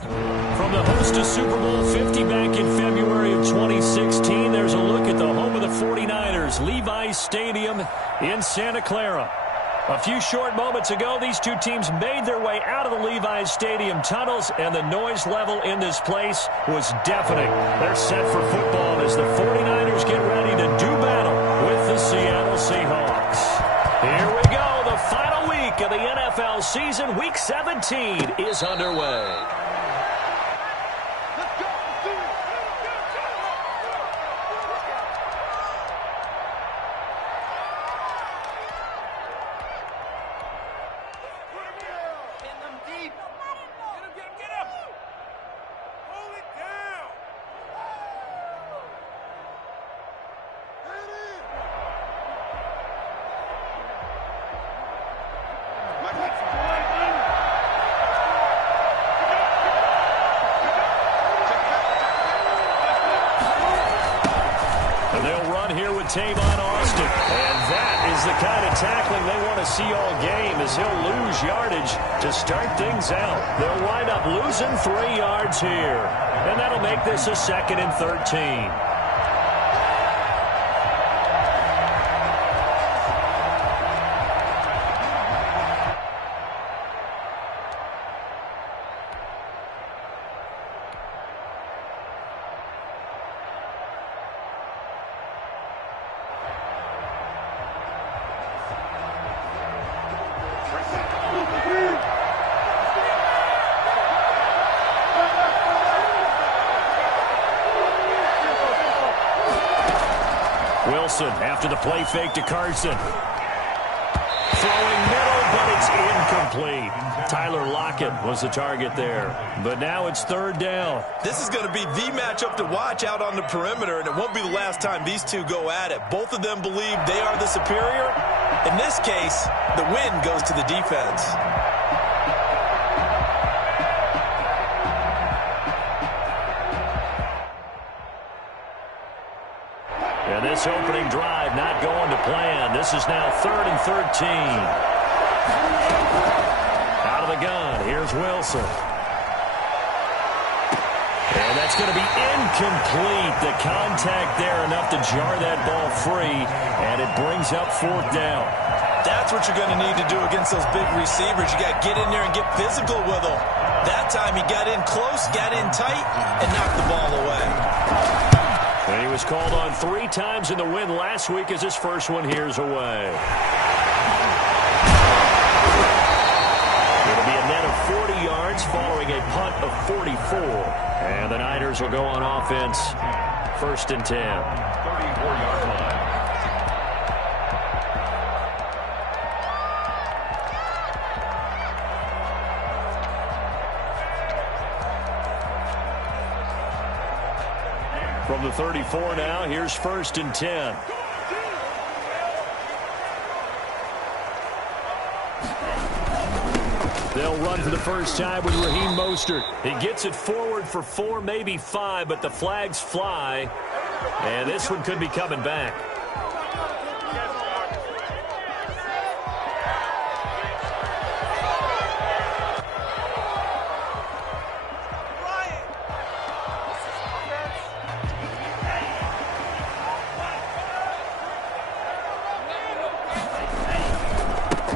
From the host to Super Bowl 50 back in February of 2016, there's a look at the home of the 49ers, Levi's Stadium in Santa Clara. A few short moments ago, these two teams made their way out of the Levi's Stadium tunnels, and the noise level in this place was deafening. They're set for football as the 49ers get ready to do battle with the Seattle Seahawks. Here we go. The final week of the NFL season, Week 17, is underway. Tavon Austin, and that is the kind of tackling they want to see all game, as he'll lose yardage to start things out. They'll wind up losing 3 yards here, and that'll make this a 2nd and 13. Wilson after the play fake to Carson. Throwing middle, but it's incomplete. Tyler Lockett was the target there. But now it's 3rd down. This is going to be the matchup to watch out on the perimeter, and it won't be the last time these two go at it. Both of them believe they are the superior. In this case, the win goes to the defense. And this opening drive not going to plan. This is now 3rd and 13. Out of the gun, here's Wilson. And that's going to be incomplete. The contact there enough to jar that ball free, and it brings up 4th down. That's what you're going to need to do against those big receivers. You got to get in there and get physical with them. That time he got in close, got in tight, and knocked the ball away. And he was called on 3 times in the win last week as his first one here's away. It'll be a net of 40 yards following a punt of 44. And the Niners will go on offense, 1st and 10. 34-yard line. From the 34 now, here's 1st and 10. They'll run for the first time with Raheem Mostert. He gets it forward for 4, maybe 5, but the flags fly. And this one could be coming back.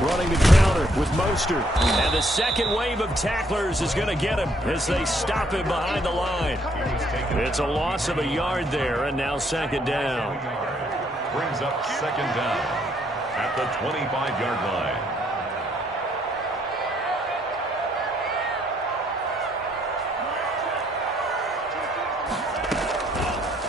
Running the counter with Mostert. And the second wave of tacklers is going to get him as they stop him behind the line. It's a loss of a yard there, and now 2nd down. Brings up 2nd down at the 25-yard line.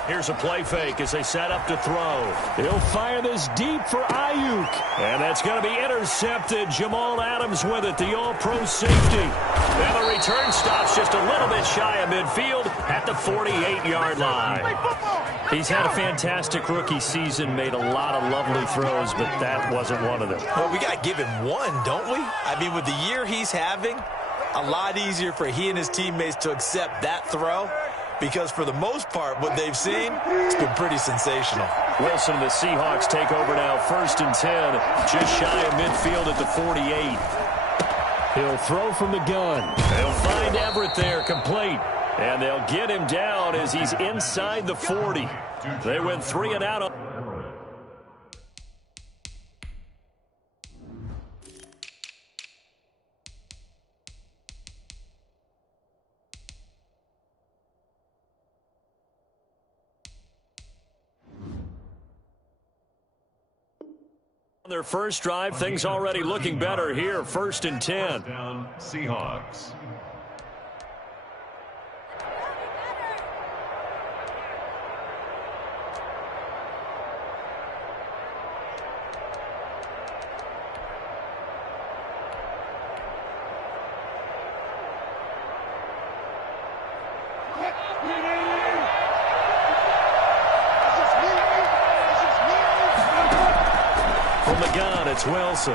Here's a play fake as they set up to throw. He'll fire this deep for Ayuk. And that's going to be intercepted. Jamal Adams with it, the all-pro safety. And the return stops just a little bit shy of midfield at the 48-yard line. He's had a fantastic rookie season, made a lot of lovely throws, but that wasn't one of them. Well, we got to give him one, don't we? I mean, with the year he's having, a lot easier for he and his teammates to accept that throw. Because for the most part, what they've seen, it's been pretty sensational. Wilson and the Seahawks take over now, 1st and 10, just shy of midfield at the 48. He'll throw from the gun. They'll find Everett there, complete. And they'll get him down as he's inside the 40. They went 3 and out. On their first drive, things already looking better here. 1st and 10. Down, Seahawks. From the gun, it's Wilson.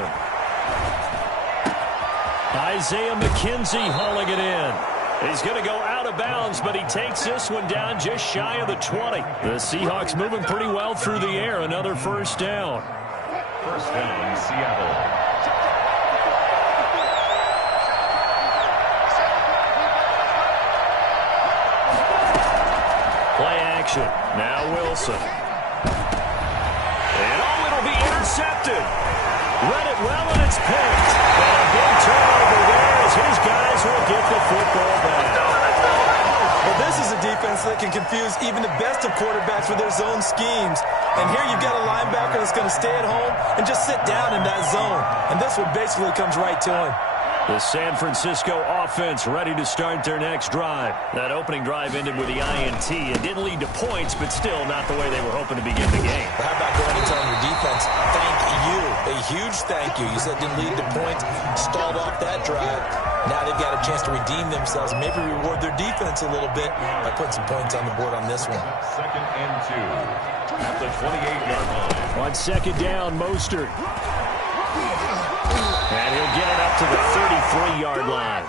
Isaiah McKenzie hauling it in. He's going to go out of bounds, but he takes this one down just shy of the 20. The Seahawks moving pretty well through the air. Another first down. First down, Seattle. Play action. Now Wilson. And oh, it'll be intercepted. Read it well, and it's picked. And a big turnover there as his guys will get the football back. Well, this is a defense that can confuse even the best of quarterbacks with their zone schemes. And here you've got a linebacker that's going to stay at home and just sit down in that zone. And this one basically comes right to him. The San Francisco offense ready to start their next drive. That opening drive ended with the INT. It didn't lead to points, but still not the way they were hoping to begin the game. But how about going and telling your defense, thank you, a huge thank you. You said it didn't lead to points, stalled off that drive. Now they've got a chance to redeem themselves and maybe reward their defense a little bit by putting some points on the board on this one. 2nd and 2 at the 28-yard line. On 2nd down, Mostert. And he'll get it up to the 33-yard line.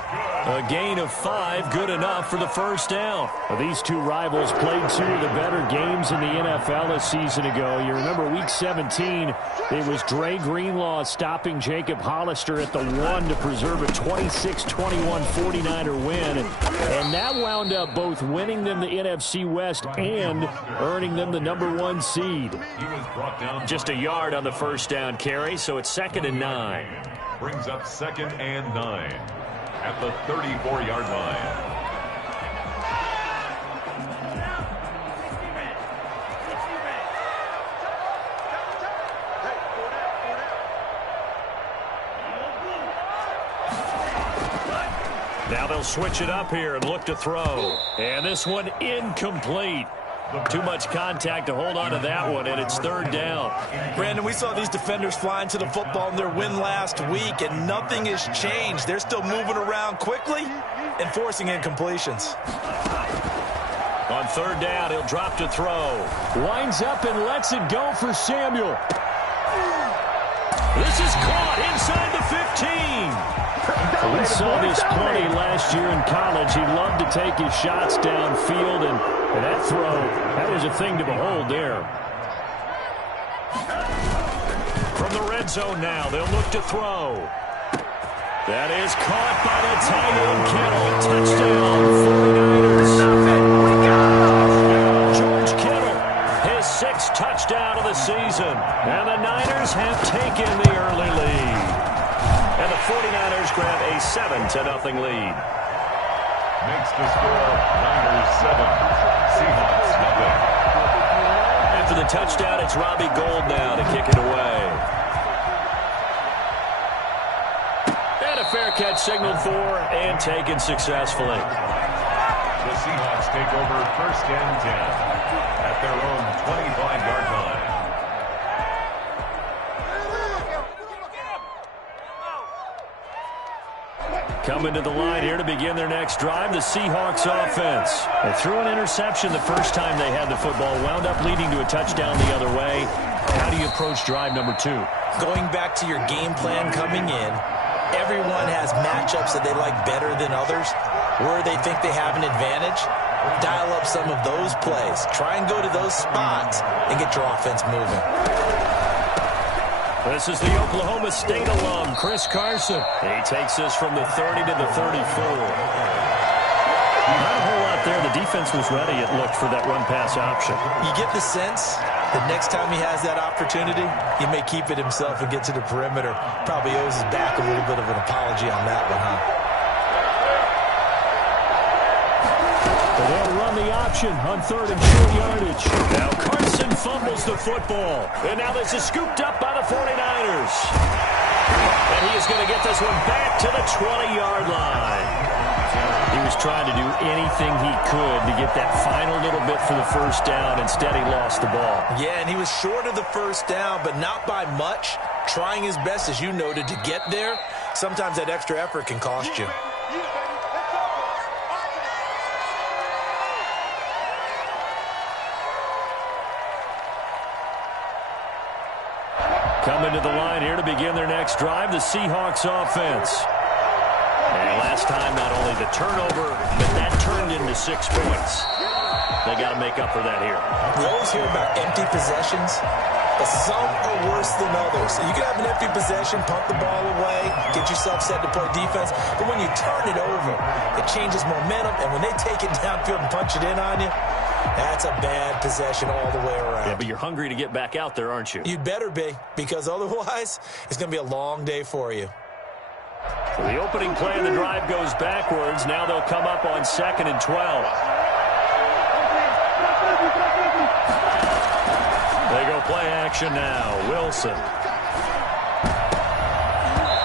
A gain of 5, good enough for the first down. Well, these two rivals played 2 of the better games in the NFL a season ago. You remember Week 17, it was Dre Greenlaw stopping Jacob Hollister at the 1 to preserve a 26-21 49er win. And that wound up both winning them the NFC West and earning them the #1 seed. He was brought down Just a yard on the first down carry, so it's 2nd and 9. brings up 2nd and 9 at the 34-yard line. Now they'll switch it up here and look to throw. And this one incomplete. Too much contact to hold on to that one, and it's 3rd down. Brandon, we saw these defenders flying to the football in their win last week, and nothing has changed. They're still moving around quickly and forcing incompletions. On 3rd down, he'll drop to throw. Winds up and lets it go for Samuel. This is caught inside the 15. We saw this plenty last year in college. He loved to take his shots downfield, and that throw, that was a thing to behold there. From the red zone now, they'll look to throw. That is caught by the tight end Kittle. Touchdown, 49ers. George Kittle, his 6th touchdown of the season. And the Niners have taken the early lead. And the 49ers grab a 7-0 lead. Makes the score Niners 7, Seahawks nothing. After the touchdown, it's Robbie Gould now to kick it away. And a fair catch signaled for and taken successfully. The Seahawks take over 1st and 10 at their own 25-yard line. Coming to the line here to begin their next drive, the Seahawks offense. They threw an interception the first time they had the football, wound up leading to a touchdown the other way. How do you approach drive number 2? Going back to your game plan coming in, everyone has matchups that they like better than others, where they think they have an advantage. Dial up some of those plays. Try and go to those spots and get your offense moving. This is the Oklahoma State alum, Chris Carson. He takes this from the 30 to the 34. Not a whole lot there. The defense was ready, it looked, for that run-pass option. You get the sense that next time he has that opportunity, he may keep it himself and get to the perimeter. Probably owes his back a little bit of an apology on that one, huh? They'll run the option on 3rd and short yardage. Now Carson fumbles the football. And now this is scooped up by the 49ers. And he is going to get this one back to the 20-yard line. He was trying to do anything he could to get that final little bit for the first down. Instead, he lost the ball. Yeah, and he was short of the first down, but not by much. Trying his best, as you noted, to get there. Sometimes that extra effort can cost you. Coming to the line here to begin their next drive, the Seahawks offense. And last time, not only the turnover, but that turned into 6 points. They got to make up for that here. We always hear about empty possessions, but some are worse than others. You can have an empty possession, pump the ball away, get yourself set to play defense, but when you turn it over, it changes momentum, and when they take it downfield and punch it in on you, that's a bad possession all the way around. Yeah, but you're hungry to get back out there, aren't you? You'd better be, because otherwise, it's going to be a long day for you. So the opening play of the drive goes backwards. Now they'll come up on 2nd and 12. They go play action now. Wilson.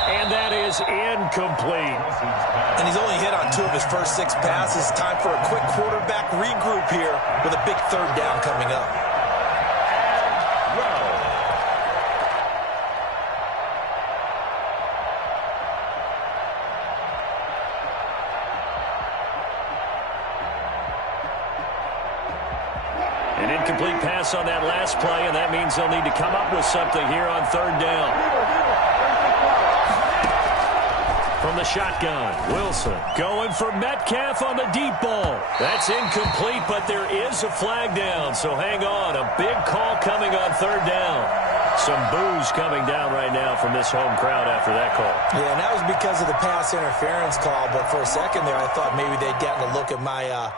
And that is incomplete. And he's only hit on 2 of his first 6 passes. Time for a quick quarterback regroup here with a big 3rd down coming up. An incomplete pass on that last play, and that means they'll need to come up with something here on 3rd down. From the shotgun, Wilson going for Metcalf on the deep ball. That's incomplete, but there is a flag down, so hang on. A big call coming on 3rd down. Some boos coming down right now from this home crowd after that call. Yeah, and that was because of the pass interference call, but for a second there I thought maybe they'd gotten a look at my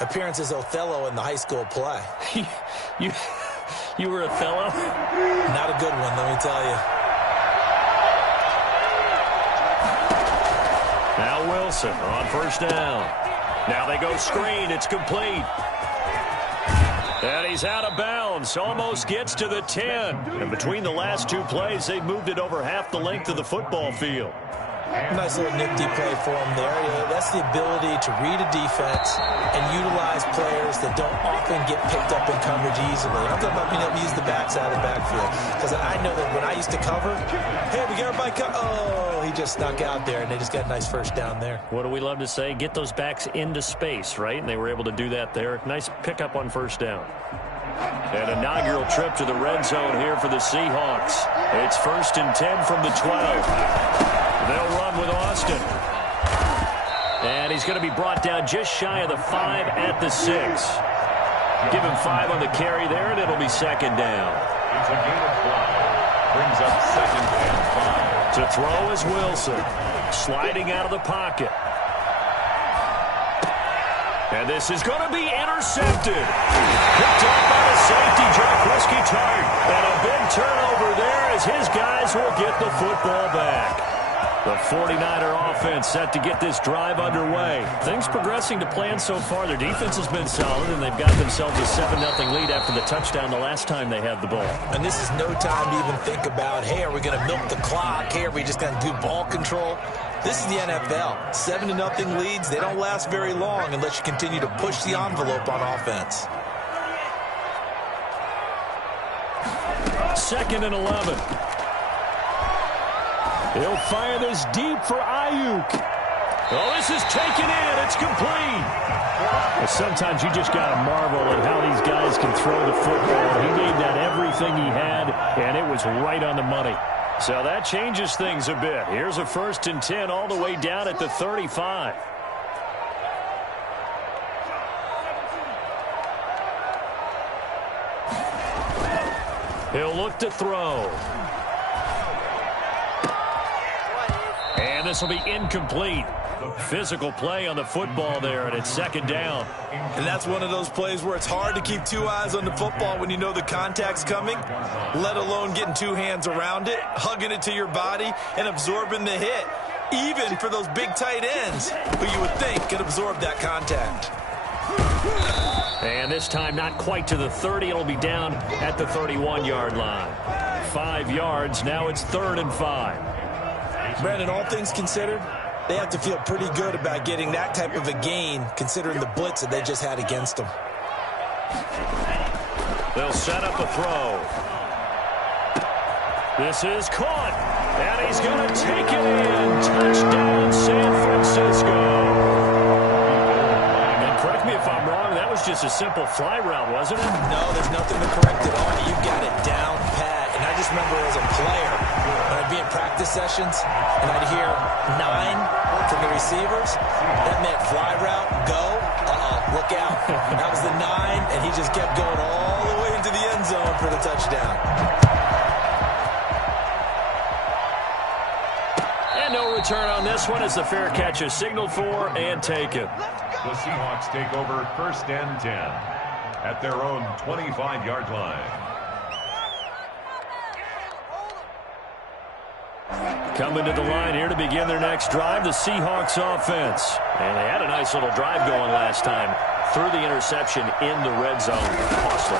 appearance as Othello in the high school play. You were Othello? Not a good one, let me tell you. Now Wilson on 1st down. Now they go screen. It's complete. And he's out of bounds. Almost gets to the 10. And between the last 2 plays, they moved it over half the length of the football field. Nice little nifty play for him there. Yeah, that's the ability to read a defense and utilize players that don't often get picked up in coverage easily. I'm talking about being able to use the backside of the backfield. Because I know that when I used to cover, hey, we got everybody oh, he just snuck out there, and they just got a nice first down there. What do we love to say? Get those backs into space, right? And they were able to do that there. Nice pickup on 1st down. An inaugural trip to the red zone here for the Seahawks. It's 1st and 10 from the 12. They'll run with Austin. And he's going to be brought down just shy of the 5 at the 6. Give him 5 on the carry there, and it'll be 2nd down. It's a gain of 5. Brings up 2nd and 5. To throw is Wilson. Sliding out of the pocket. And this is going to be intercepted. Picked up by the safety, Jack Whiskey-Tart. And a big turnover there as his guys will get the football back. The 49er offense set to get this drive underway. Things progressing to plan so far. Their defense has been solid, and they've got themselves a 7-0 lead after the touchdown the last time they had the ball. And this is no time to even think about, hey, are we going to milk the clock? Hey, are we just going to do ball control? This is the NFL. 7-0 leads, they don't last very long unless you continue to push the envelope on offense. 2nd and 11. He'll fire this deep for Ayuk. Oh, this is taken in. It's complete. Well, sometimes you just got to marvel at how these guys can throw the football. He gave that everything he had, and it was right on the money. So that changes things a bit. Here's a 1st and 10 all the way down at the 35. He'll look to throw. this will be incomplete. Physical play on the football there, and it's second down. And that's one of those plays where it's hard to keep two eyes on the football when you know the contact's coming, let alone getting two hands around it, hugging it to your body, and absorbing the hit, even for those big tight ends who you would think could absorb that contact. And this time not quite to the 30. It'll be down at the 31-yard line. 5 yards. Now it's 3rd and 5. Brandon, all things considered, they have to feel pretty good about getting that type of a gain considering the blitz that they just had against them. They'll set up a throw. This is caught. And he's going to take it in. Touchdown, San Francisco. Correct me if I'm wrong, that was just a simple fly route, wasn't it? No, there's nothing to correct it on. You've got it down pat. And I just remember as a player, when I'd be in practice sessions, and I'd hear 9 from the receivers, that meant fly route, go, look out. That was the 9, and he just kept going all the way into the end zone for the touchdown. And no return on this one as the fair catch is signaled for and taken. The Seahawks take over 1st and 10 at their own 25-yard line. Coming to the line here to begin their next drive, the Seahawks offense. And they had a nice little drive going last time through the interception in the red zone. Costly.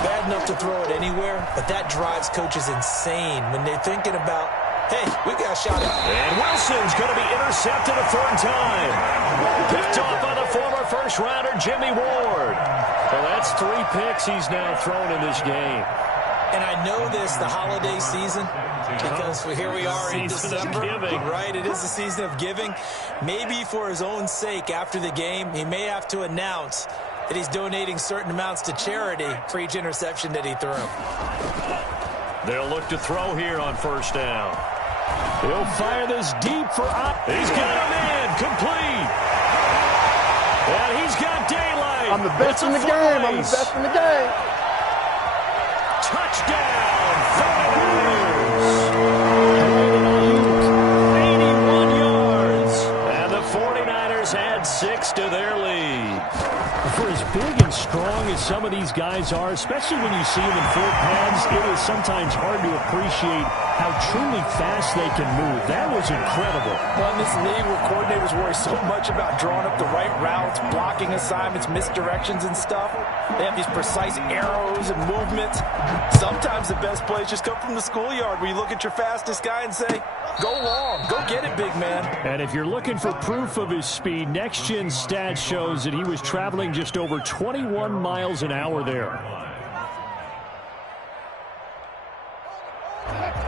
Bad enough to throw it anywhere, but that drives coaches insane when they're thinking about, hey, we got a shot at it. And Wilson's going to be intercepted a 3rd time. Picked off by the former first-rounder, Jimmy Ward. Well, that's 3 picks he's now thrown in this game. And I know this, the holiday season, because here we are in December. Right, it is the season of giving. Maybe for his own sake after the game, he may have to announce that he's donating certain amounts to charity for each interception that he threw. They'll look to throw here on 1st down. He'll fire this deep for He's got him in. Complete. And he's got daylight. I'm the best in the game. I'm the best in the game. Touchdown. 81 yards. And the 49ers add 6 to their lead. For as big and strong as some of these guys are, especially when you see them in full pads, it is sometimes hard to appreciate how truly fast they can move. That was incredible. Well, in this league where coordinators worry so much about drawing up the right routes, blocking assignments, misdirections and stuff, they have these precise arrows and movements. Sometimes the best plays just come from the schoolyard where you look at your fastest guy and say, go long, go get it, big man. And if you're looking for proof of his speed, Next Gen Stats shows that he was traveling just over 21 miles an hour there.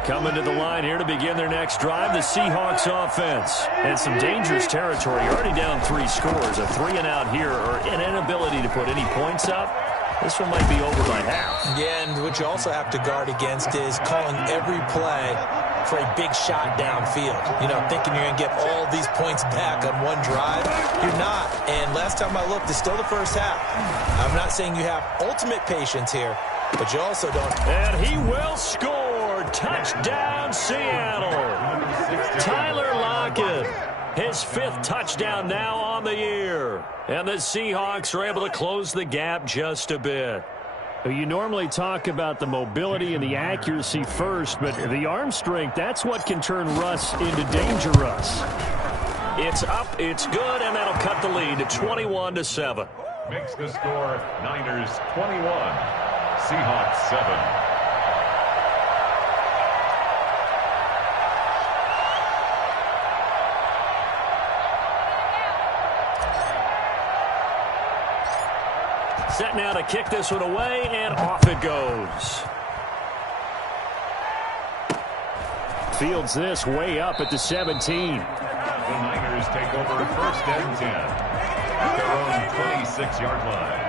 Coming to the line here to begin their next drive, the Seahawks offense. And some dangerous territory. You're already down 3 scores. A 3-and-out here or an inability to put any points up. This one might be over by half. Yeah, and what you also have to guard against is calling every play for a big shot downfield. You know, thinking you're going to get all these points back on one drive. You're not. And last time I looked, it's still the first half. I'm not saying you have ultimate patience here, but you also don't. And he will score. Touchdown, Seattle. Tyler Lockett, his 5th touchdown now on the year. And the Seahawks are able to close the gap just a bit. You normally talk about the mobility and the accuracy first, but the arm strength, that's what can turn Russ into Danger Russ. It's up, it's good, and that'll cut the lead to 21-7. Makes the score Niners 21, Seahawks 7. Set now to kick this one away, and off it goes. Fields this way up at the 17. The Niners take over 1st and 10 at their own 26-yard line.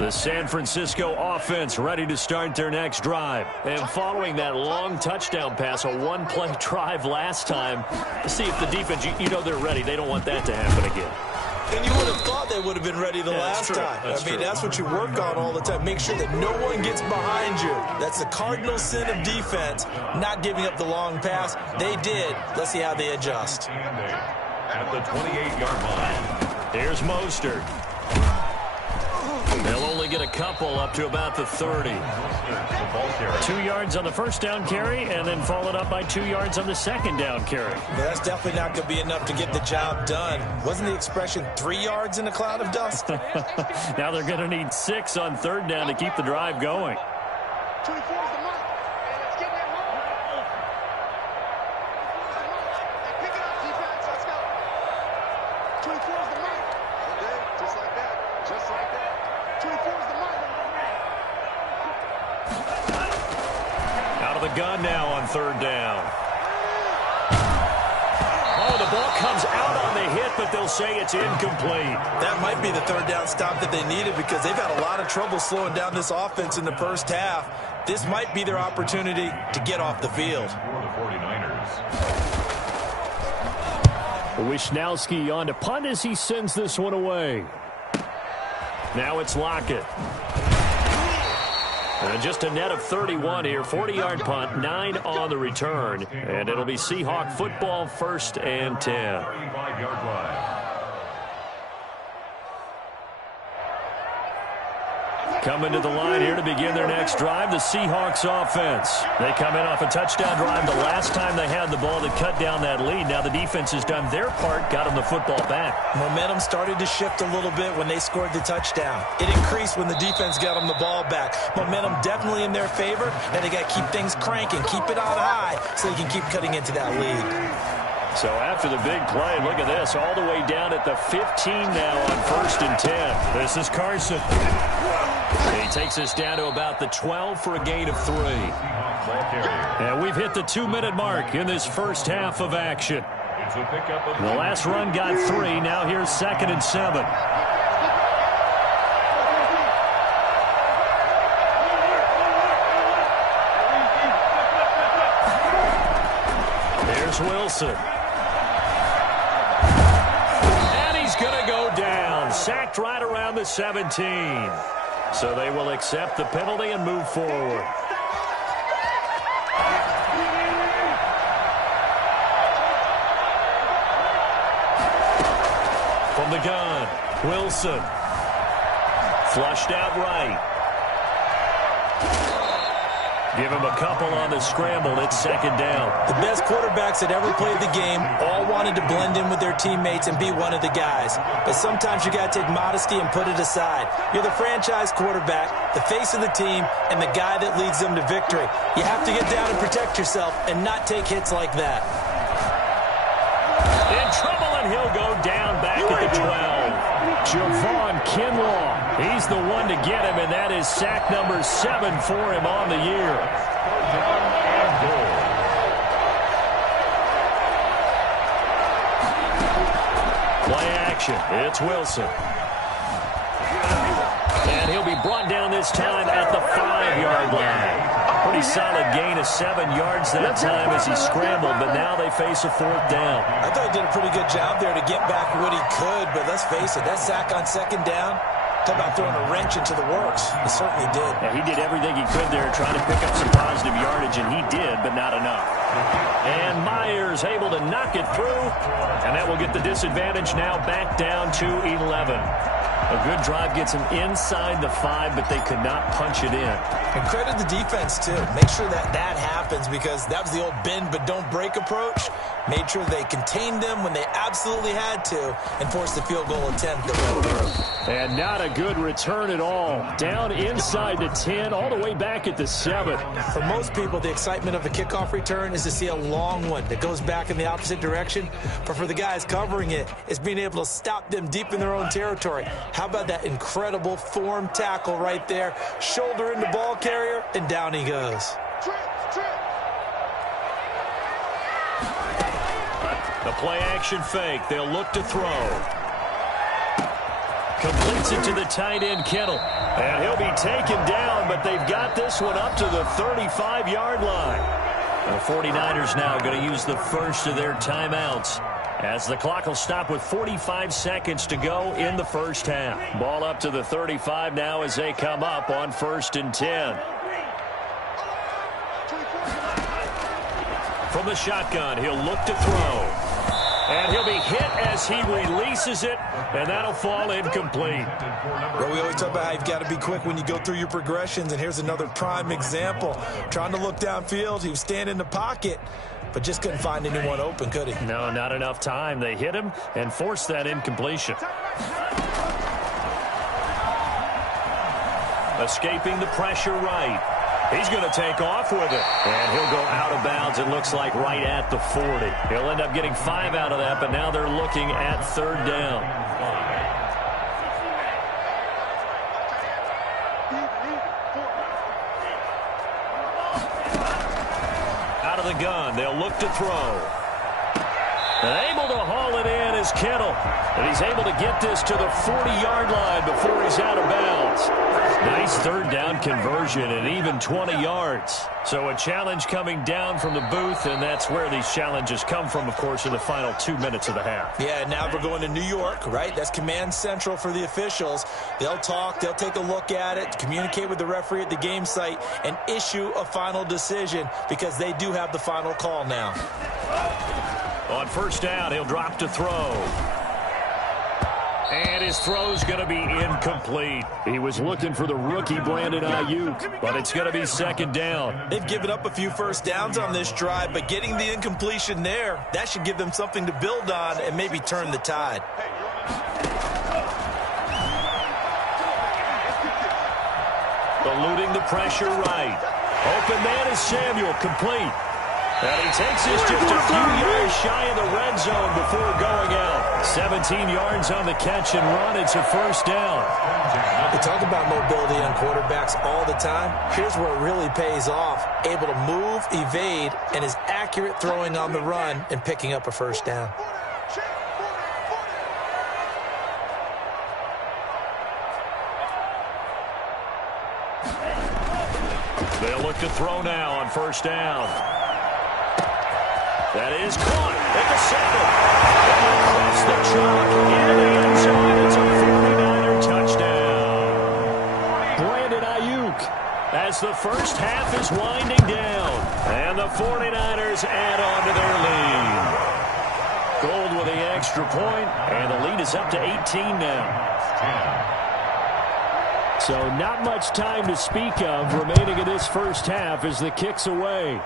The San Francisco offense ready to start their next drive. And following that long touchdown pass, a one-play drive last time, see if the defense, you know they're ready. They don't want that to happen again. And you would have thought they would have been ready the last time. That's what you work on all the time. Make sure that no one gets behind you. That's the cardinal sin of defense, not giving up the long pass. They did. Let's see how they adjust. At the 28-yard line. Here's Mostert. They'll only get a couple up to about the 30. 2 yards on the first down carry, and then followed up by 2 yards on the second down carry. Yeah, that's definitely not going to be enough to get the job done. Wasn't the expression 3 yards in a cloud of dust? Now they're going to need 6 on third down to keep the drive going. 24 is the mark. And let's get that mark. Hey, pick it up, defense. Let's go. 24 is the mark. Okay, just like that. Just like that. 24 is the mark. Out of the gun now on third down. Oh, the ball comes out on the hit, but they'll say it's incomplete. That might be the third down stop that they needed because they've had a lot of trouble slowing down this offense in the first half. This might be their opportunity to get off the field. For the 49ers. Wisnowski on to punt as he sends this one away. Now it's Lockett. And just a net of 31 here. 40-yard punt, 9 on the return. And it'll be Seahawk football, 1st and 10. 35-yard line. Coming to the line here to begin their next drive, the Seahawks offense. They come in off a touchdown drive the last time they had the ball to cut down that lead. Now the defense has done their part, got them the football back. Momentum started to shift a little bit when they scored the touchdown. It increased when the defense got them the ball back. Momentum definitely in their favor. Now they got to keep things cranking, keep it on high so they can keep cutting into that lead. So after the big play, look at this, all the way down at the 15 now on 1st and 10. This is Carson. He takes us down to about the 12 for a gain of 3. And we've hit the 2-minute mark in this first half of action. The last run got 3. Now here's 2nd and 7. Here's Wilson. And he's going to go down. Sacked right around the 17. So they will accept the penalty and move forward. From the gun, Wilson. Flushed out right. Give him a couple on the scramble. It's 2nd down. The best quarterbacks that ever played the game all wanted to blend in with their teammates and be one of the guys. But sometimes you got to take modesty and put it aside. You're the franchise quarterback, the face of the team, and the guy that leads them to victory. You have to get down and protect yourself and not take hits like that. In trouble, and he'll go down back at the 12. Javon Kinlaw. He's the one to get him, and that is sack number 7 for him on the year. Play action. It's Wilson. And he'll be brought down this time at the 5-yard line. Pretty solid gain of 7 yards that time as he scrambled, but now they face a 4th down. I thought he did a pretty good job there to get back what he could, but let's face it, that sack on 2nd down, talk about throwing a wrench into the works. He certainly did. Yeah, he did everything he could there trying to pick up some positive yardage, and he did, but not enough. And Myers able to knock it through, and that will get the disadvantage now back down to 11. A good drive gets them inside the 5, but they could not punch it in. And credit the defense, too. Make sure that that happens because that was the old bend but don't break approach. Made sure they contained them when they absolutely had to and forced the field goal attempt that went through. And not a good return at all. Down inside the 10, all the way back at the 7. For most people, the excitement of a kickoff return is to see a long one that goes back in the opposite direction. But for the guys covering it, it's being able to stop them deep in their own territory. How about that incredible form tackle right there? Shoulder into ball carrier, and down he goes. The play-action fake. They'll look to throw. Completes it to the tight end, Kittle. And he'll be taken down, but they've got this one up to the 35-yard line. The 49ers now going to use the first of their timeouts as the clock will stop with 45 seconds to go in the first half. Ball up to the 35 now as they come up on 1st and 10. From the shotgun, he'll look to throw. And he'll be hit as he releases it, and that'll fall incomplete. Well, we always talk about how you've got to be quick when you go through your progressions, and here's another prime example. Trying to look downfield, he was standing in the pocket, but just couldn't find anyone open, could he? No, not enough time. They hit him and forced that incompletion. Escaping the pressure right. He's going to take off with it. And he'll go out of bounds, it looks like, right at the 40. He'll end up getting 5 out of that, but now they're looking at 3rd down. Out of the gun, they'll look to throw. And able to haul it in is Kittle. And he's able to get this to the 40-yard line before he's out of bounds. Nice 3rd down conversion and even 20 yards. So a challenge coming down from the booth, and that's where these challenges come from, of course, in the final 2 minutes of the half. Yeah, now we're going to New York, right? That's command central for the officials. They'll talk, they'll take a look at it, communicate with the referee at the game site, and issue a final decision because they do have the final call now. On 1st down, he'll drop to throw. And his throw's going to be incomplete. He was looking for the rookie Brandon Ayuk, but it's going to be 2nd down. They've given up a few first downs on this drive, but getting the incompletion there, that should give them something to build on and maybe turn the tide. Eluding the pressure right. Open man is Samuel, complete. And he takes this just a few yards shy of the red zone before going out. 17 yards on the catch and run. It's a 1st down. We talk about mobility on quarterbacks all the time. Here's where it really pays off. Able to move, evade, and is accurate throwing on the run and picking up a 1st down. They'll look to throw now on 1st down. That is caught at the 7. And across the chalk into the end zone. It's a 49er touchdown. Brandon Ayuk as the first half is winding down. And the 49ers add on to their lead. Gold with the extra point, and the lead is up to 18 now. So not much time to speak of remaining in this first half as the kick's away.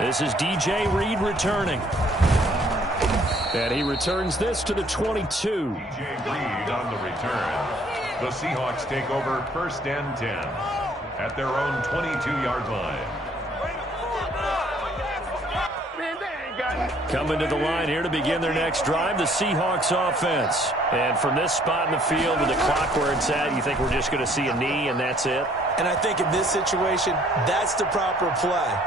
This is DJ Reed returning. And he returns this to the 22. DJ Reed on the return. The Seahawks take over 1st and 10 at their own 22-yard line. Coming to the line here to begin their next drive, the Seahawks offense. And from this spot in the field with the clock where it's at, you think we're just going to see a knee and that's it? And I think in this situation, that's the proper play.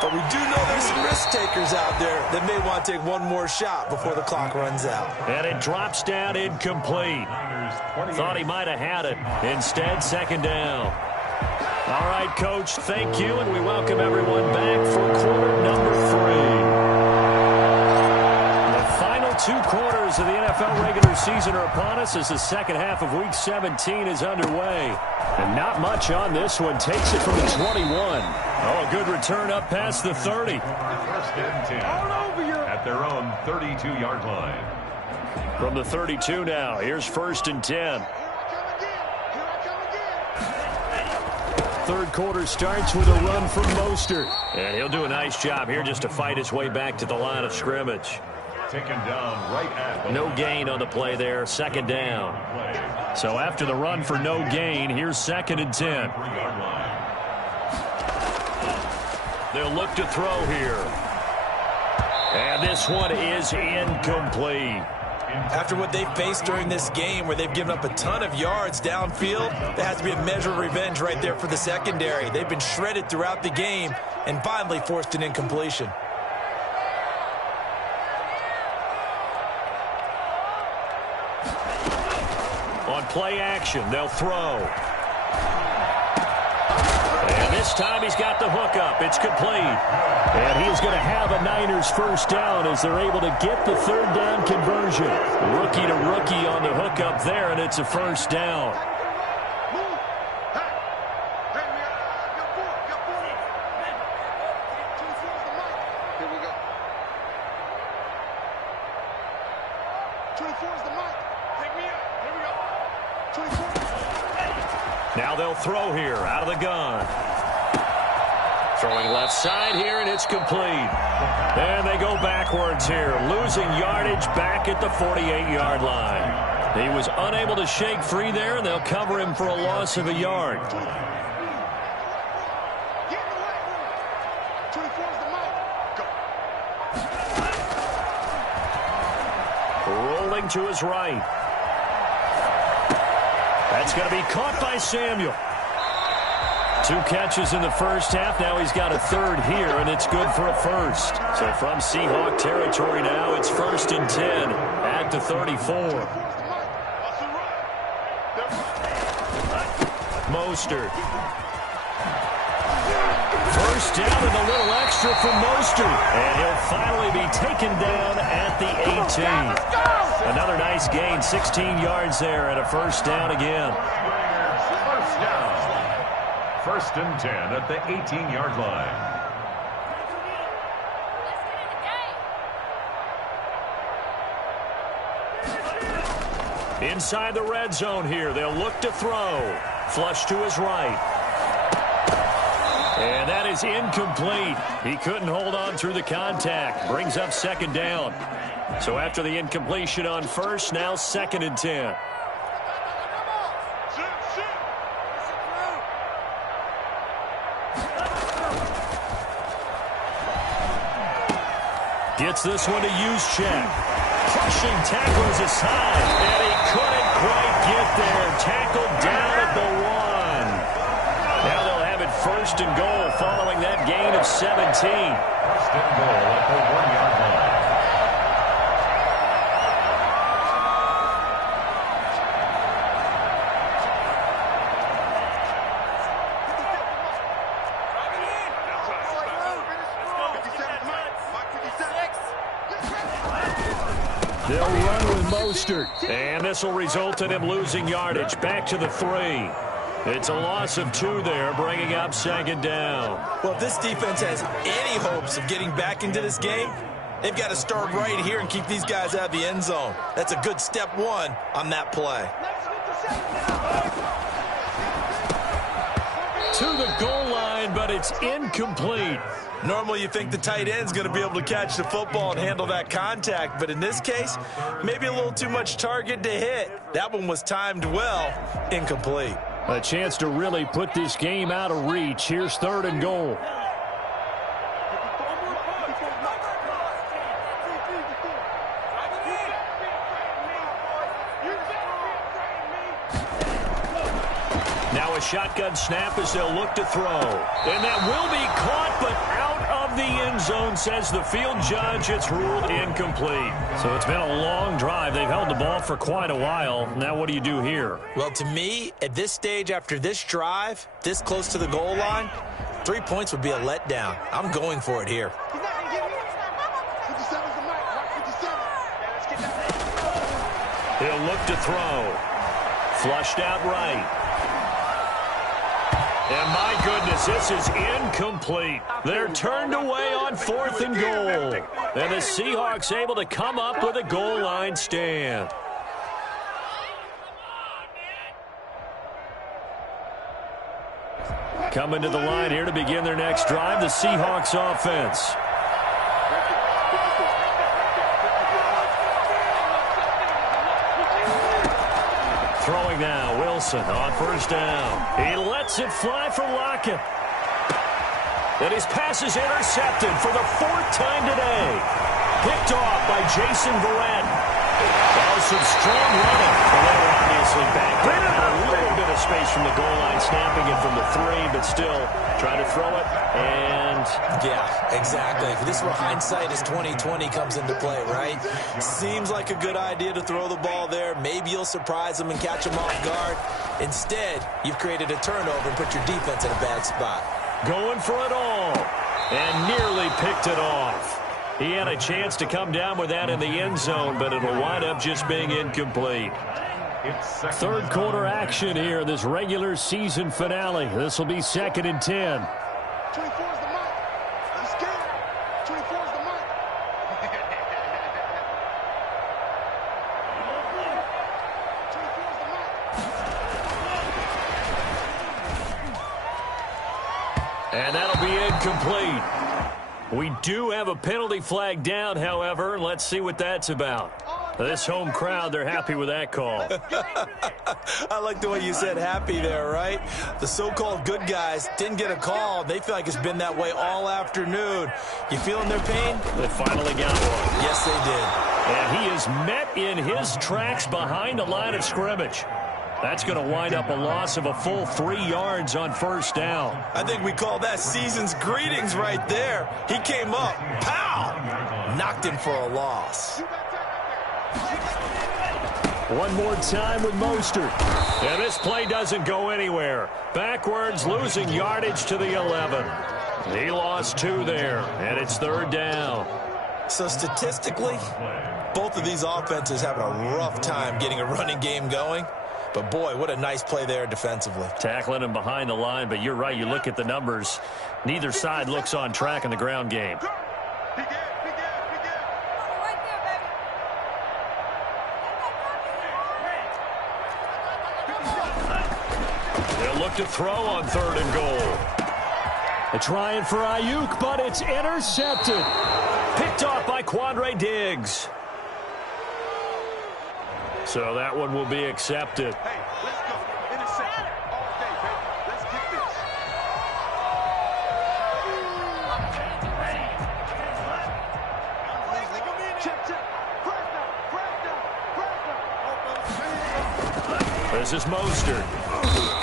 But we do know there's some risk takers out there that may want to take one more shot before the clock runs out. And it drops down incomplete. Thought he might have had it. Instead, 2nd down. All right, Coach, thank you, and we welcome everyone back for quarter number 3. The final 2 quarters of the NFL regular season are upon us as the second half of Week 17 is underway. And not much on this one. Takes it from the 21. Oh, a good return up past the 30. 1st and 10 at their own 32-yard line. From the 32 now, here's 1st and 10. 3rd quarter starts with a run from Mostert. And he'll do a nice job here just to fight his way back to the line of scrimmage. Taken down right at the no gain on the play there, 2nd down. So after the run for no gain, here's 2nd and 10. They'll look to throw here. And this one is incomplete. After what they've faced during this game where they've given up a ton of yards downfield, there has to be a measure of revenge right there for the secondary. They've been shredded throughout the game and finally forced an incompletion. On play action, they'll throw. And this time he's got the hookup. It's complete. And he is going to have a Niners first down as they're able to get the third down conversion. Rookie to rookie on the hookup there, and it's a first down. Now they'll throw here out of the gun. Throwing left side here, and it's complete. And they go backwards here, losing yardage back at the 48-yard line. He was unable to shake free there, and they'll cover him for a loss of a yard. Rolling to his right. That's going to be caught by Samuel. 2 catches in the first half. Now he's got a third here, and it's good for a first. So from Seahawk territory now, it's 1st and 10 at the 34. Mostert. First down and a little extra for Mostert. And he'll finally be taken down at the 18. Another nice gain, 16 yards there, and a first down again. First down. 1st and 10 at the 18-yard line. Inside the red zone here, they'll look to throw. Flush to his right. And that is incomplete. He couldn't hold on through the contact. Brings up 2nd down. So after the incompletion on first, now 2nd and 10. Gets this one to Juszczyk. Pushing tackles aside, and he couldn't quite get there. Tackled down at the 1. Now they'll have it 1st and goal following that gain of 17. 1st and goal at the 1-yard line. They'll run with Mostert. And this will result in him losing yardage. Back to the 3. It's a loss of 2 there, bringing up 2nd down. Well, if this defense has any hopes of getting back into this game, they've got to start right here and keep these guys out of the end zone. That's a good step 1 on that play. To the goal line, but it's incomplete. Normally you think the tight end's going to be able to catch the football and handle that contact, but in this case, maybe a little too much target to hit. That one was timed well, incomplete. A chance to really put this game out of reach. Here's 3rd and goal. Now a shotgun snap as they'll look to throw. And that will be caught, but out of the end zone, says the field judge. It's ruled incomplete. So it's been a long drive. They've held the ball for quite a while. Now what do you do here? Well, to me, at this stage after this drive, this close to the goal line, 3 points would be a letdown. I'm going for it here. He'll look to throw. Flushed out right. And my goodness, this is incomplete. They're turned away on 4th and goal. And the Seahawks able to come up with a goal line stand. Coming to the line here to begin their next drive, the Seahawks offense. Throwing now, Wilson on 1st down. He lets it fly for Lockett. And his pass is intercepted for the 4th time today. Picked off by Jason Verrett. That was some strong running. But they were nicely back there. A little bit of space from the goal line, snapping it from the 3, but still trying to throw it. And yeah, exactly. This is where hindsight is 20/20 comes into play, right? Seems like a good idea to throw the ball there. Maybe you'll surprise them and catch them off guard. Instead, you've created a turnover and put your defense in a bad spot. Going for it all, and nearly picked it off. He had a chance to come down with that in the end zone, but it'll wind up just being incomplete. Third quarter action here, this regular season finale. This will be 2nd and 10. 24 is the mark. I'm scared. 24 is the mark. 24 is the mark. And that'll be incomplete. We do have a penalty flag down, however. Let's see what that's about. This home crowd, they're happy with that call. I like the way you said happy there, right? The so-called good guys didn't get a call. They feel like it's been that way all afternoon. You feeling their pain? They finally got one. Yes, they did. And he is met in his tracks behind the line of scrimmage. That's going to wind up a loss of a full 3 yards on first down. I think we call that season's greetings right there. He came up, pow, knocked him for a loss. One more time with Mostert. And this play doesn't go anywhere. Backwards, losing yardage to the 11. He lost 2 there, and it's 3rd down. So statistically, both of these offenses having a rough time getting a running game going. But, boy, what a nice play there defensively. Tackling him behind the line, but you're right. You look at the numbers. Neither side looks on track in the ground game. They'll look to throw on 3rd and goal. They're trying for Ayuk, but it's intercepted. Picked off by Quandre Diggs. So that one will be accepted. Hey, let's go. Interception all day, baby. Let's get this. Check, check. Crash down. This is Mostert.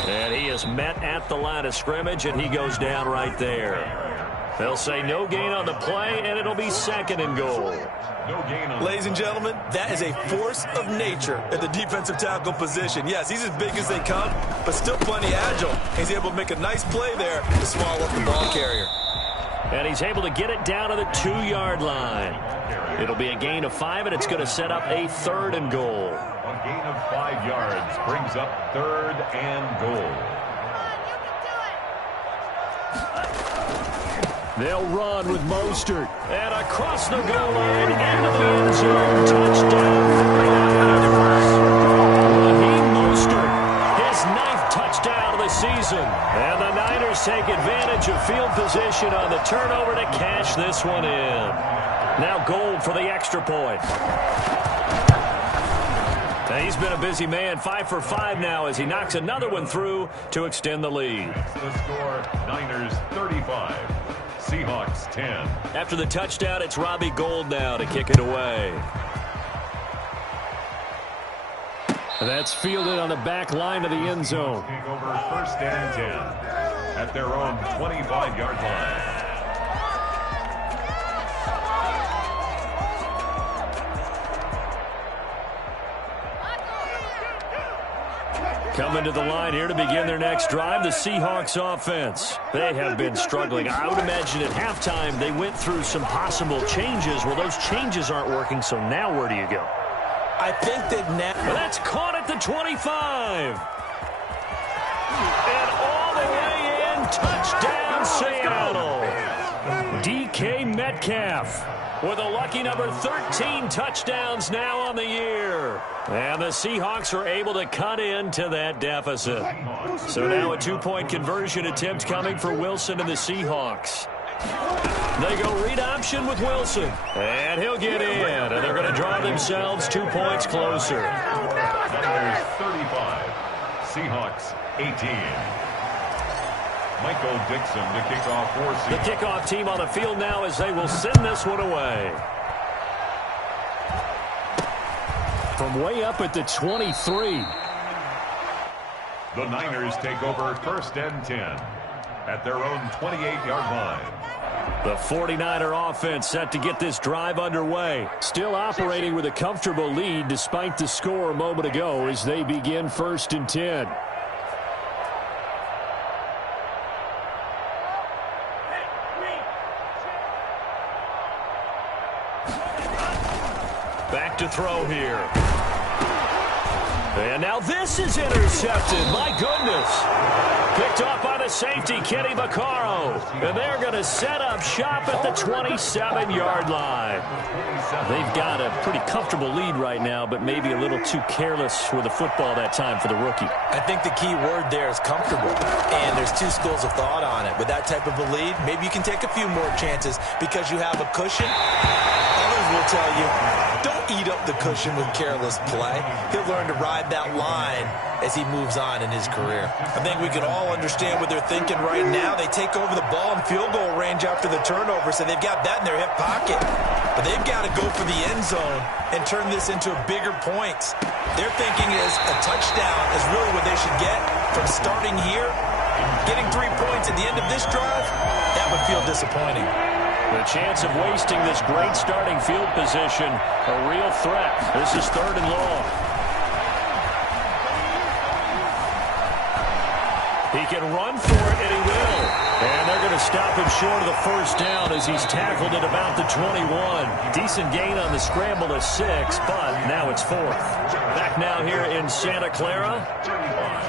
And he is met at the line of scrimmage, and he goes down right there. They'll say no gain on the play, and it'll be 2nd and goal. Ladies and gentlemen, that is a force of nature at the defensive tackle position. Yes, he's as big as they come, but still plenty agile. He's able to make a nice play there to swallow up the ball carrier. And he's able to get it down to the 2-yard line. It'll be a gain of 5, and it's going to set up a 3rd and goal. A gain of 5 yards brings up 3rd and goal. They'll run with Mostert. And across the goal line, into the end zone. Touchdown. Raheem Mostert, his 9th touchdown of the season. And the Niners take advantage of field position on the turnover to cash this one in. Now Gold for the extra point. Now he's been a busy man, 5 for 5 now as he knocks another one through to extend the lead. The score, Niners 35. Seahawks 10. After the touchdown, it's Robbie Gould now to kick it away. That's fielded on the back line of the end zone. Take over 1st and 10 at their own 25-yard line. Coming to the line here to begin their next drive, the Seahawks offense. They have been struggling. I would imagine at halftime they went through some possible changes. Well, those changes aren't working, so now where do you go? I think that now... That's caught at the 25. And all the way in, touchdown Seattle. DK Metcalf with a lucky number 13 touchdowns now on the year. And the Seahawks are able to cut into that deficit. So now a 2-point conversion attempt coming for Wilson and the Seahawks. They go read option with Wilson. And he'll get in. And they're going to draw themselves 2 points closer. Niners 35. Seahawks 18. Michael Dixon to kick off for Seahawks. The kickoff team on the field now as they will send this one away. From way up at the 23. The Niners take over 1st and 10 at their own 28-yard line. The 49er offense set to get this drive underway. Still operating with a comfortable lead despite the score a moment ago as they begin 1st and 10. Back to throw here. And now this is intercepted. My goodness. Picked off by the safety, Kenny Vaccaro. And they're going to set up shop at the 27-yard line. They've got a pretty comfortable lead right now, but maybe a little too careless with the football that time for the rookie. I think the key word there is comfortable. And there's two schools of thought on it. With that type of a lead, maybe you can take a few more chances because you have a cushion. Others will tell you, don't eat up the cushion with careless play. He'll learn to ride that line as he moves on in his career. I think we can all understand what they're thinking right now. They take over the ball in field goal range after the turnover, so they've got that in their hip pocket. But they've got to go for the end zone and turn this into a bigger point. Their thinking is a touchdown is really what they should get from starting here. Getting 3 points at the end of this drive, that would feel disappointing. The chance of wasting this great starting field position, a real threat. This is 3rd and long. He can run for it, and he will. And they're going to stop him short of the 1st down as he's tackled at about the 21. Decent gain on the scramble of 6, but now it's 4th. Back now here in Santa Clara.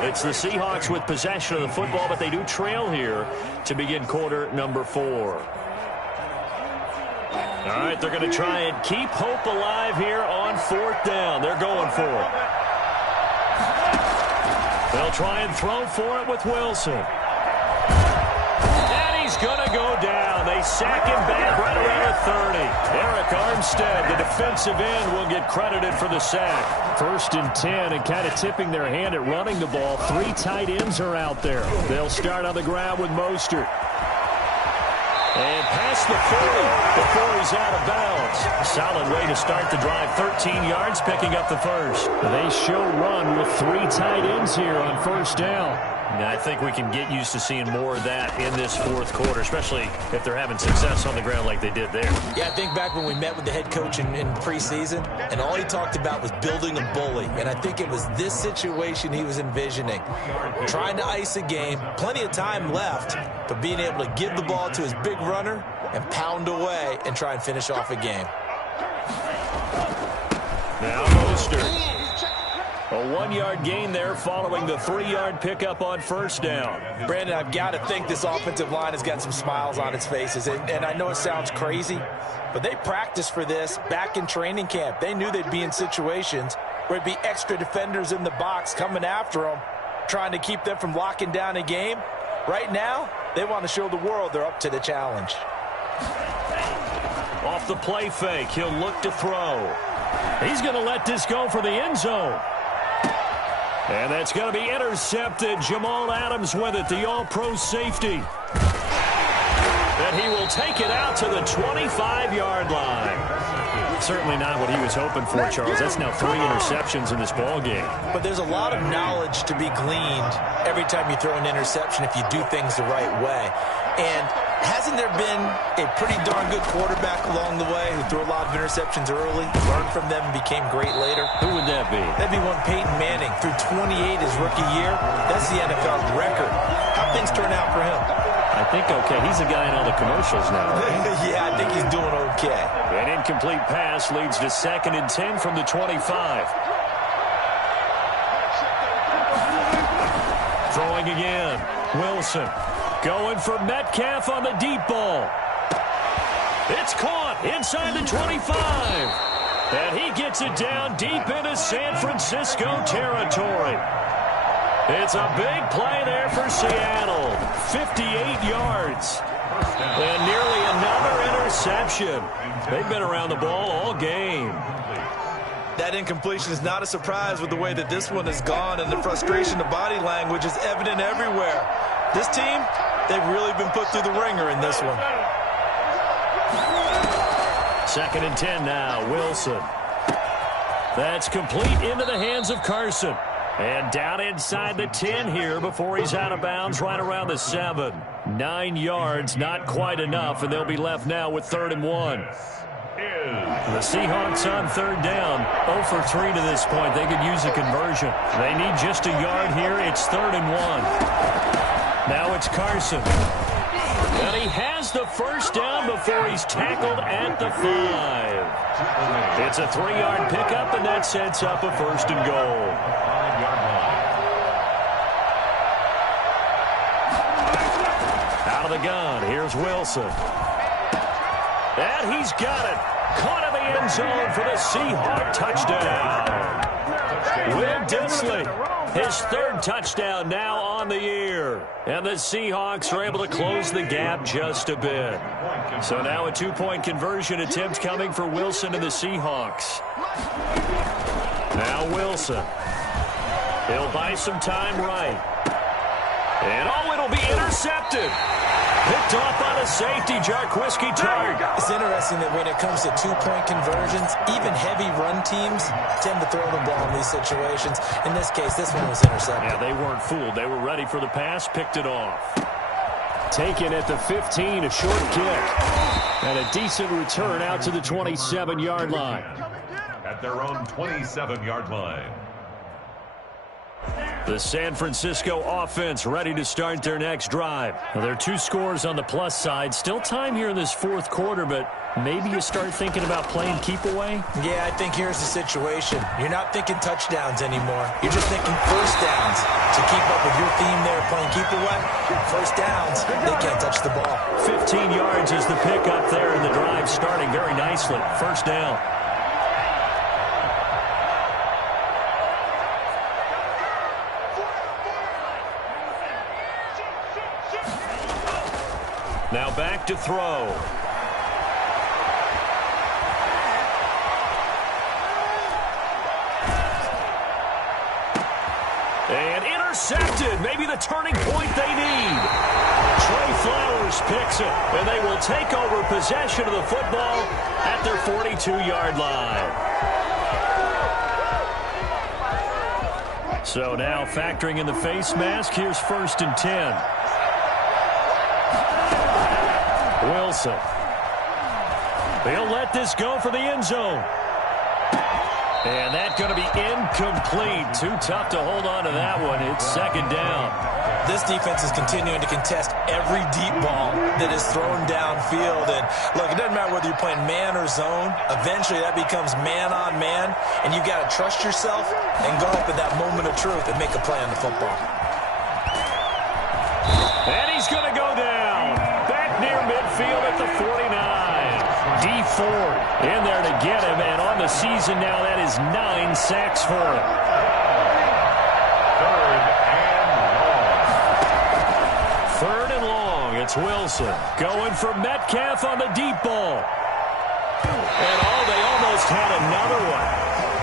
It's the Seahawks with possession of the football, but they do trail here to begin quarter number 4. All right, they're going to try and keep hope alive here on 4th down. They're going for it. They'll try and throw for it with Wilson. And he's going to go down. They sack him back right around the 30. Eric Armstead, the defensive end, will get credited for the sack. 1st and 10, and kind of tipping their hand at running the ball. 3 tight ends are out there. They'll start on the ground with Mostert. And past the 40 before he's out of bounds. Solid way to start the drive. 13 yards, picking up the 1st. They show run with 3 tight ends here on 1st down. Now, I think we can get used to seeing more of that in this 4th quarter, especially if they're having success on the ground like they did there. Yeah, I think back when we met with the head coach in preseason, and all he talked about was building a bully. And I think it was this situation he was envisioning. Trying to ice a game, plenty of time left, but being able to give the ball to his big runner and pound away and try and finish off a game. Now Mostert. A 1-yard gain there following the 3-yard pickup on 1st down. Brandon, I've got to think this offensive line has got some smiles on its faces. And I know it sounds crazy, but they practiced for this back in training camp. They knew they'd be in situations where it'd be extra defenders in the box coming after them, trying to keep them from locking down a game. Right now, they want to show the world they're up to the challenge. Off the play fake, he'll look to throw. He's going to let this go for the end zone. And that's going to be intercepted. Jamal Adams with it, the all-pro safety. And he will take it out to the 25-yard line. Certainly not what he was hoping for, Charles. That's now 3 interceptions in this ball game. But there's a lot of knowledge to be gleaned every time you throw an interception if you do things the right way. And hasn't there been a pretty darn good quarterback along the way who threw a lot of interceptions early, learned from them, and became great later? Who would that be? That'd be one Peyton Manning. Threw 28 his rookie year. That's the NFL record. How'd things turn out for him? I think okay. He's a guy in all the commercials now. Right? Yeah, I think he's doing okay. An incomplete pass leads to 2nd and 10 from the 25. Throwing again. Wilson. Going for Metcalf on the deep ball. It's caught inside the 25. And he gets it down deep into San Francisco territory. It's a big play there for Seattle. 58 yards. And nearly another interception. They've been around the ball all game. That incompletion is not a surprise with the way that this one has gone, and the frustration of body language is evident everywhere. This team, they've really been put through the ringer in this one. 2nd and 10 now, Wilson. That's complete into the hands of Carson. And down inside the 10 here before he's out of bounds right around the 7. 9 yards, not quite enough, and they'll be left now with 3rd and 1. The Seahawks on 3rd down, 0 for 3 to this point. They could use a conversion. They need just a yard here. It's 3rd and 1. Now it's Carson. And he has the first down before he's tackled at the 5. It's a 3-yard pickup, and that sets up a 1st and goal. Out of the gun, here's Wilson. And he's got it. Caught in the end zone for the Seahawk touchdown. Will Dissly, his 3rd touchdown now on the year. And the Seahawks are able to close the gap just a bit. So now a 2-point conversion attempt coming for Wilson and the Seahawks. Now Wilson. He'll buy some time right. And it'll be intercepted. Picked off on a safety, Jarquiski Tart. It's interesting that when it comes to 2-point conversions, even heavy run teams tend to throw the ball in these situations. In this case, this one was intercepted. Yeah, they weren't fooled. They were ready for the pass, picked it off. Taken at the 15, a short kick. And a decent return out to the 27-yard line. At their own 27-yard line. The San Francisco offense ready to start their next drive. Well, there are 2 scores on the plus side. Still time here in this 4th quarter, but maybe you start thinking about playing keep away? Yeah, I think here's the situation. You're not thinking touchdowns anymore. You're just thinking first downs. To keep up with your theme there, playing keep away, first downs, they can't touch the ball. 15 yards is the pickup there, and the drive starting very nicely. First down. Now back to throw. And intercepted. Maybe the turning point they need. Trey Flowers picks it. And they will take over possession of the football at their 42-yard line. So now factoring in the face mask, here's 1st and 10. Wilson. He'll let this go for the end zone. And that's going to be incomplete. Too tough to hold on to that one. It's 2nd down. This defense is continuing to contest every deep ball that is thrown downfield. And look, it doesn't matter whether you're playing man or zone. Eventually that becomes man on man. And you've got to trust yourself and go up at that moment of truth and make a play on the football. And he's going to go down. Near midfield at the 49. D Ford in there to get him, and on the season now, that is 9 sacks for him. 3rd and long. It's Wilson going for Metcalf on the deep ball. And they almost had another one.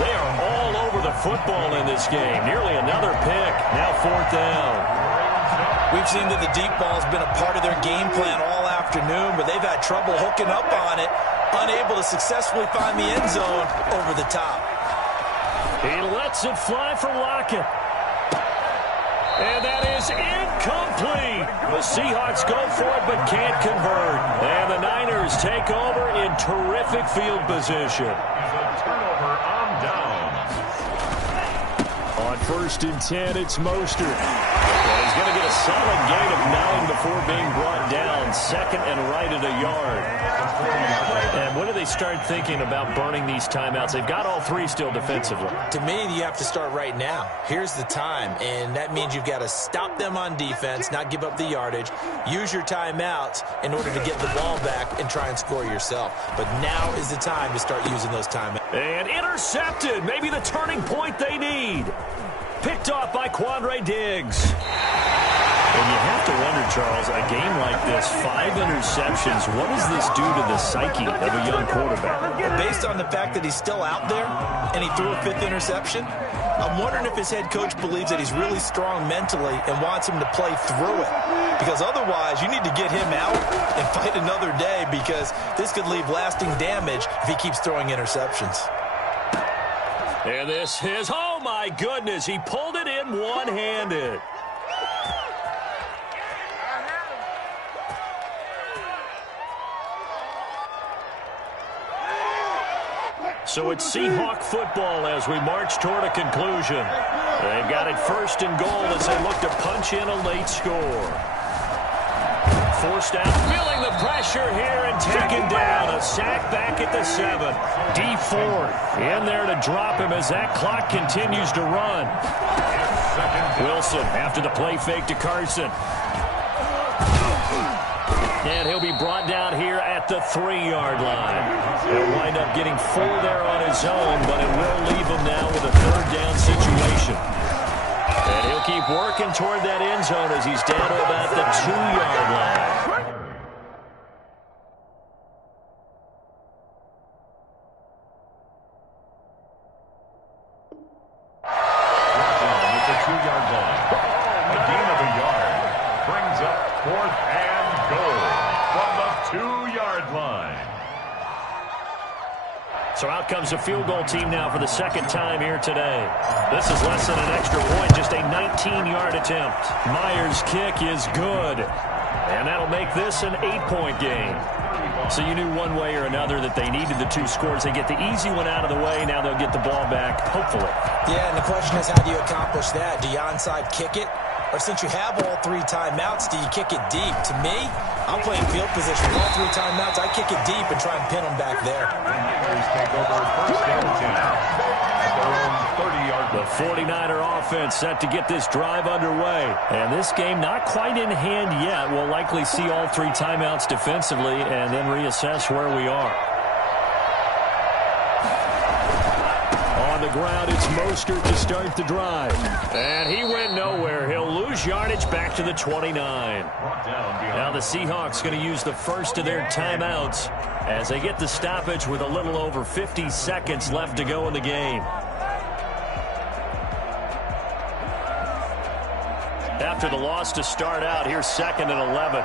They are all over the football in this game. Nearly another pick. Now 4th down. We've seen that the deep ball has been a part of their game plan all afternoon, but they've had trouble hooking up on it, unable to successfully find the end zone over the top. He lets it fly for Lockett. And that is incomplete. The Seahawks go for it but can't convert. And the Niners take over in terrific field position. Turnover on downs. On 1st and 10, it's Mostert. And he's going to get a solid gain of 9 before being brought down. 2nd and right at a yard. And when do they start thinking about burning these timeouts? They've got all 3 still defensively. To me, you have to start right now. Here's the time, and that means you've got to stop them on defense, not give up the yardage, use your timeouts in order to get the ball back and try and score yourself. But now is the time to start using those timeouts. And intercepted. Maybe the turning point they need. Picked off by Quandre Diggs. And you have to wonder, Charles, a game like this, 5 interceptions, what does this do to the psyche of a young quarterback? Well, based on the fact that he's still out there and he threw a 5th interception, I'm wondering if his head coach believes that he's really strong mentally and wants him to play through it. Because otherwise, you need to get him out and fight another day, because this could leave lasting damage if he keeps throwing interceptions. And this is, oh my goodness, he pulled it in one-handed. So it's Seahawk football as we march toward a conclusion. They've got it first and goal as they look to punch in a late score. Forced out, feeling the pressure here and taken down. A sack back at the 7. D Ford in there to drop him as that clock continues to run. Wilson after the play fake to Carson. And he'll be brought down here at the 3-yard line. He'll wind up getting 4 there on his own, but it will leave him now with a 3rd down situation. And he'll keep working toward that end zone as he's down to about the 2-yard line. At the 2-yard line. A gain of a yard. Brings up 4th and goal from the 2-yard line. So out comes the field goal team now for the 2nd time here today. This is less than an extra point, just a 19-yard attempt. Myers' kick is good. And that'll make this an 8-point game. So you knew one way or another that they needed the 2 scores. They get the easy one out of the way. Now they'll get the ball back, hopefully. Yeah, and the question is, how do you accomplish that? Do you onside kick it? Or since you have all 3 timeouts, do you kick it deep? To me, I'm playing field position. With all 3 timeouts, I kick it deep and try and pin them back there. Take over 1st and 10 at their own 30-yard line. The 49er offense set to get this drive underway. And this game not quite in hand yet. We'll likely see all 3 timeouts defensively and then reassess where we are. On the ground, it's Mostert to start the drive. And he went nowhere. He'll lose yardage back to the 29. Now the Seahawks going to use the first of their timeouts as they get the stoppage with a little over 50 seconds left to go in the game. After the loss to start out, here's 2nd and 11.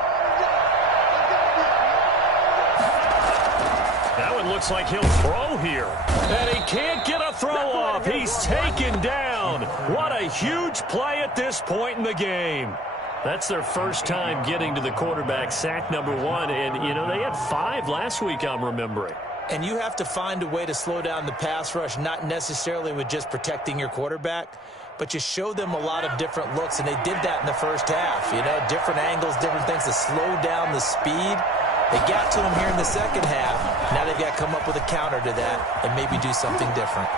That one looks like he'll throw here. And he can't get a throw off. He's taken down. What a huge play at this point in the game. That's their first time getting to the quarterback, sack number 1. And, you know, they had 5 last week, I'm remembering. And you have to find a way to slow down the pass rush, not necessarily with just protecting your quarterback, but you show them a lot of different looks, and they did that in the first half. You know, different angles, different things to slow down the speed. They got to him here in the second half. Now they've got to come up with a counter to that and maybe do something different.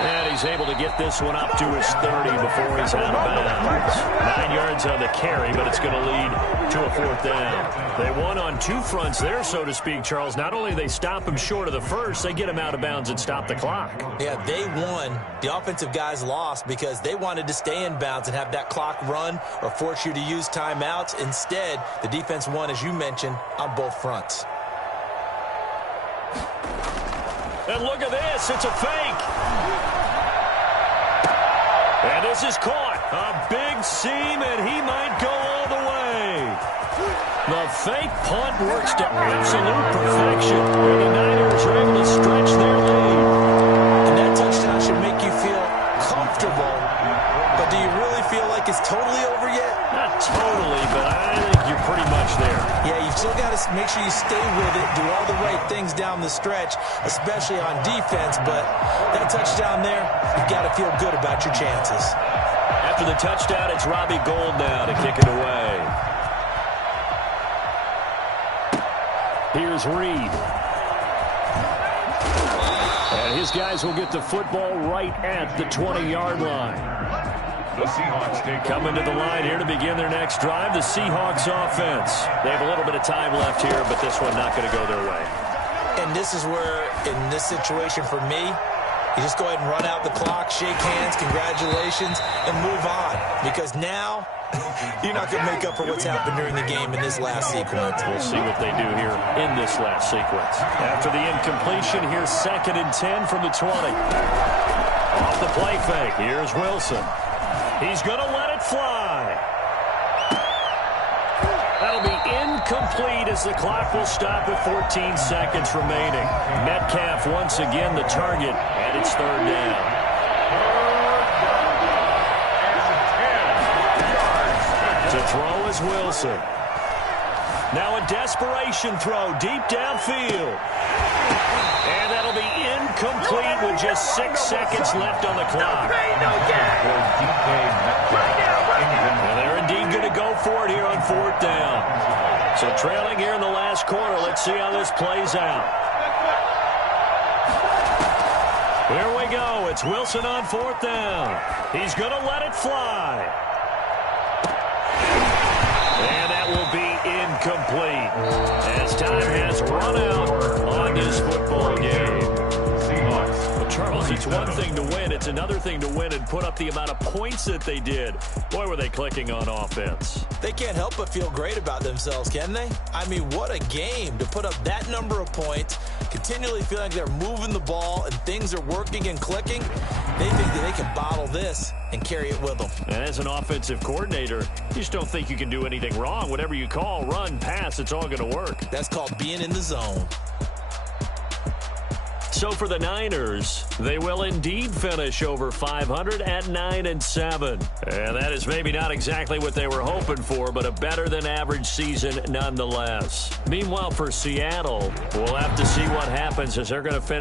And he's able to get this one up to his 30 before he's out of bounds. 9 yards on the carry, but it's going to lead to a 4th down. They won on 2 fronts there, so to speak, Charles. Not only they stop him short of the first, they get him out of bounds and stop the clock. Yeah, they won. The offensive guys lost because they wanted to stay in bounds and have that clock run or force you to use timeouts. Instead, the defense won, as you mentioned, on both fronts. And look at this. It's a fake. And this is caught. A big seam, and he might go all the way. The fake punt works to absolute perfection. And the Niners are able to stretch their lead. And that touchdown should make you feel comfortable. But do you really feel like it's totally over yet? Not totally, but I think you're pretty much there. Yeah, you've still got to make sure you stay with it, do all the right things down the stretch, especially on defense. But that touchdown there, you've got to feel good about your chances. After the touchdown, it's Robbie Gould now to kick it away. Here's Reed. And his guys will get the football right at the 20-yard line. The Seahawks take Coming to the line here to begin their next drive, the Seahawks offense. They have a little bit of time left here, but this one not going to go their way. And this is where, in this situation for me, you just go ahead and run out the clock, shake hands, congratulations, and move on. Because now, you're not going to make up for what's happened during the game in this last sequence. We'll see what they do here in this last sequence. After the incompletion, here's 2nd and 10 from the 20. Off the play fake, here's Wilson. He's going to let it fly. That'll be incomplete as the clock will stop with 14 seconds remaining. Metcalf once again the target, and it's 3rd down. is Wilson. Now a desperation throw deep downfield. And that'll be incomplete with just 6 seconds left on the clock. And they're indeed going to go for it here on 4th down. So trailing here in the last quarter. Let's see how this plays out. Here we go. It's Wilson on 4th down. He's going to let it fly. And that will be incomplete as time has run out on this football game. Well, Charles, it's one thing to win. It's another thing to win and put up the amount of points that they did. Boy, were they clicking on offense. They can't help but feel great about themselves, can they? I mean, what a game to put up that number of points, continually feeling like they're moving the ball and things are working and clicking. They think that they can bottle this and carry it with them. And as an offensive coordinator, you just don't think you can do anything wrong. Whatever you call, run, pass, it's all going to work. That's called being in the zone. So for the Niners, they will indeed finish over 500 at 9-7. And that is maybe not exactly what they were hoping for, but a better than average season nonetheless. Meanwhile, for Seattle, we'll have to see what happens as they're going to finish